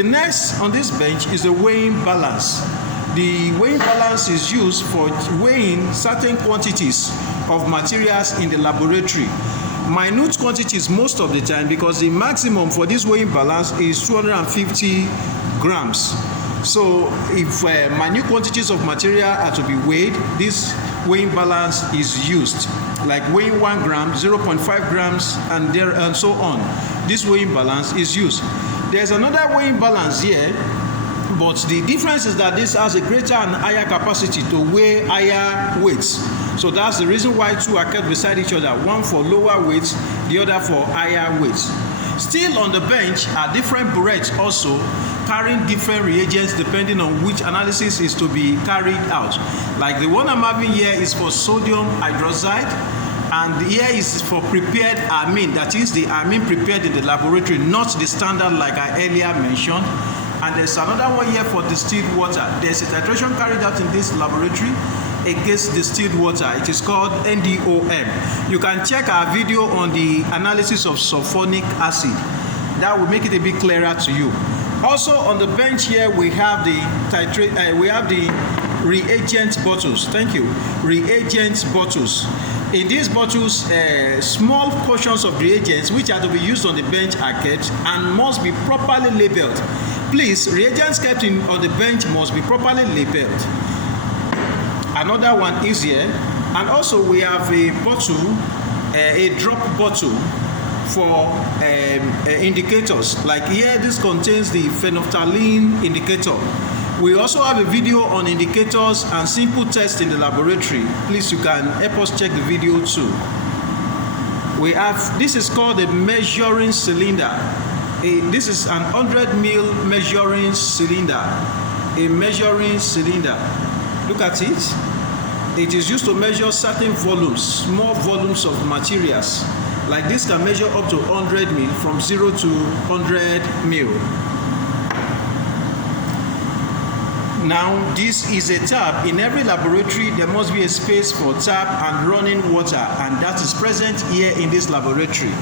The next on this bench is the weighing balance. The weighing balance is used for weighing certain quantities of materials in the laboratory. Minute quantities most of the time, because the maximum for this weighing balance is 250 grams. So if minute quantities of material are to be weighed, this weighing balance is used, like weighing 1 gram, 0.5 grams, and so on. This weighing balance is used. There's another weighing balance here, but the difference is that this has a greater and higher capacity to weigh higher weights. So that's the reason why two are kept beside each other, one for lower weights, the other for higher weights. Still on the bench are different burettes also carrying different reagents depending on which analysis is to be carried out. Like the one I'm having here is for sodium hydroxide, and here is for prepared amine, that is the amine prepared in the laboratory, not the standard like I earlier mentioned. And there's another one here for distilled water. There's a titration carried out in this laboratory against distilled water. It is called NDOM. You can check our video on the analysis of sulfonic acid. That will make it a bit clearer to you. Also on the bench here we have the reagent bottles. Thank you. Reagent bottles. In these bottles, small portions of reagents which are to be used on the bench are kept and must be properly labeled. Please, reagents kept on the bench must be properly labeled. Another one is here, and also we have a bottle, a drop bottle for indicators. Like here, this contains the phenolphthalein indicator. We also have a video on indicators and simple tests in the laboratory. Please, you can help us check the video too. We have, this is called a measuring cylinder. This is an 100 ml measuring cylinder. A measuring cylinder. Look at it. It is used to measure certain volumes, small volumes of materials. Like this can measure up to 100 ml, from 0 to 100 ml. Now, this is a tap. In every laboratory, there must be a space for tap and running water, and that is present here in this laboratory.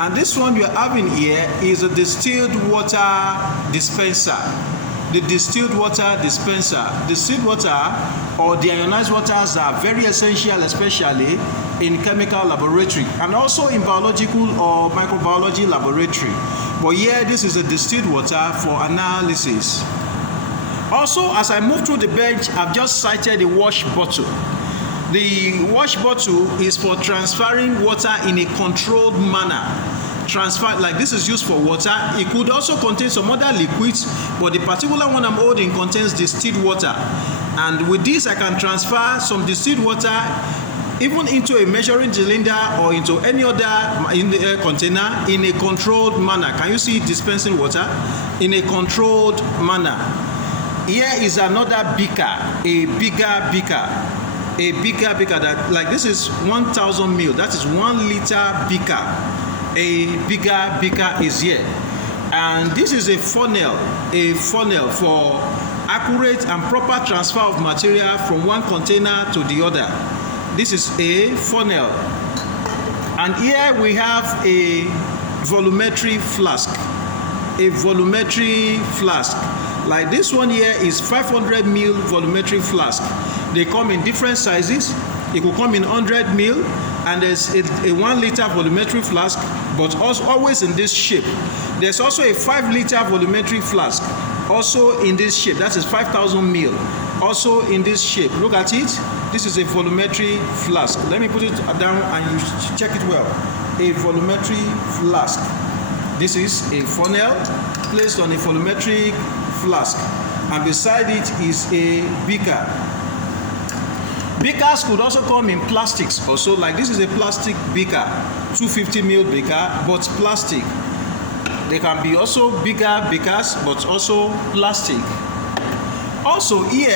And this one you're having here is a distilled water dispenser. The distilled water dispenser. Distilled water or deionized waters are very essential, especially in chemical laboratory and also in biological or microbiology laboratory. But here, this is a distilled water for analysis. Also, as I move through the bench, I've just cited a wash bottle. The wash bottle is for transferring water in a controlled manner. Like this is used for water. It could also contain some other liquids, but the particular one I'm holding contains distilled water. And with this, I can transfer some distilled water even into a measuring cylinder or into any other container in a controlled manner. Can you see it dispensing water in a controlled manner? Here is another beaker, a bigger beaker that, like this is 1000 ml, that is 1 liter beaker. A bigger beaker is here, and this is a funnel for accurate and proper transfer of material from one container to the other. This is a funnel. And here we have a volumetry flask. Like this one here is 500 ml volumetry flask. They come in different sizes. It could come in 100 ml, and there's a 1 liter volumetry flask, but also always in this shape. There's also a 5 liter volumetry flask, also in this shape. That is 5,000 ml, also in this shape. Look at it. This is a volumetry flask. Let me put it down and you check it well. A volumetry flask. This is a funnel placed on a volumetric flask, and beside it is a beaker. Beakers could also come in plastics also. Like this is a plastic beaker, 250 ml beaker, but plastic. They can be also bigger beakers, but also plastic. Also here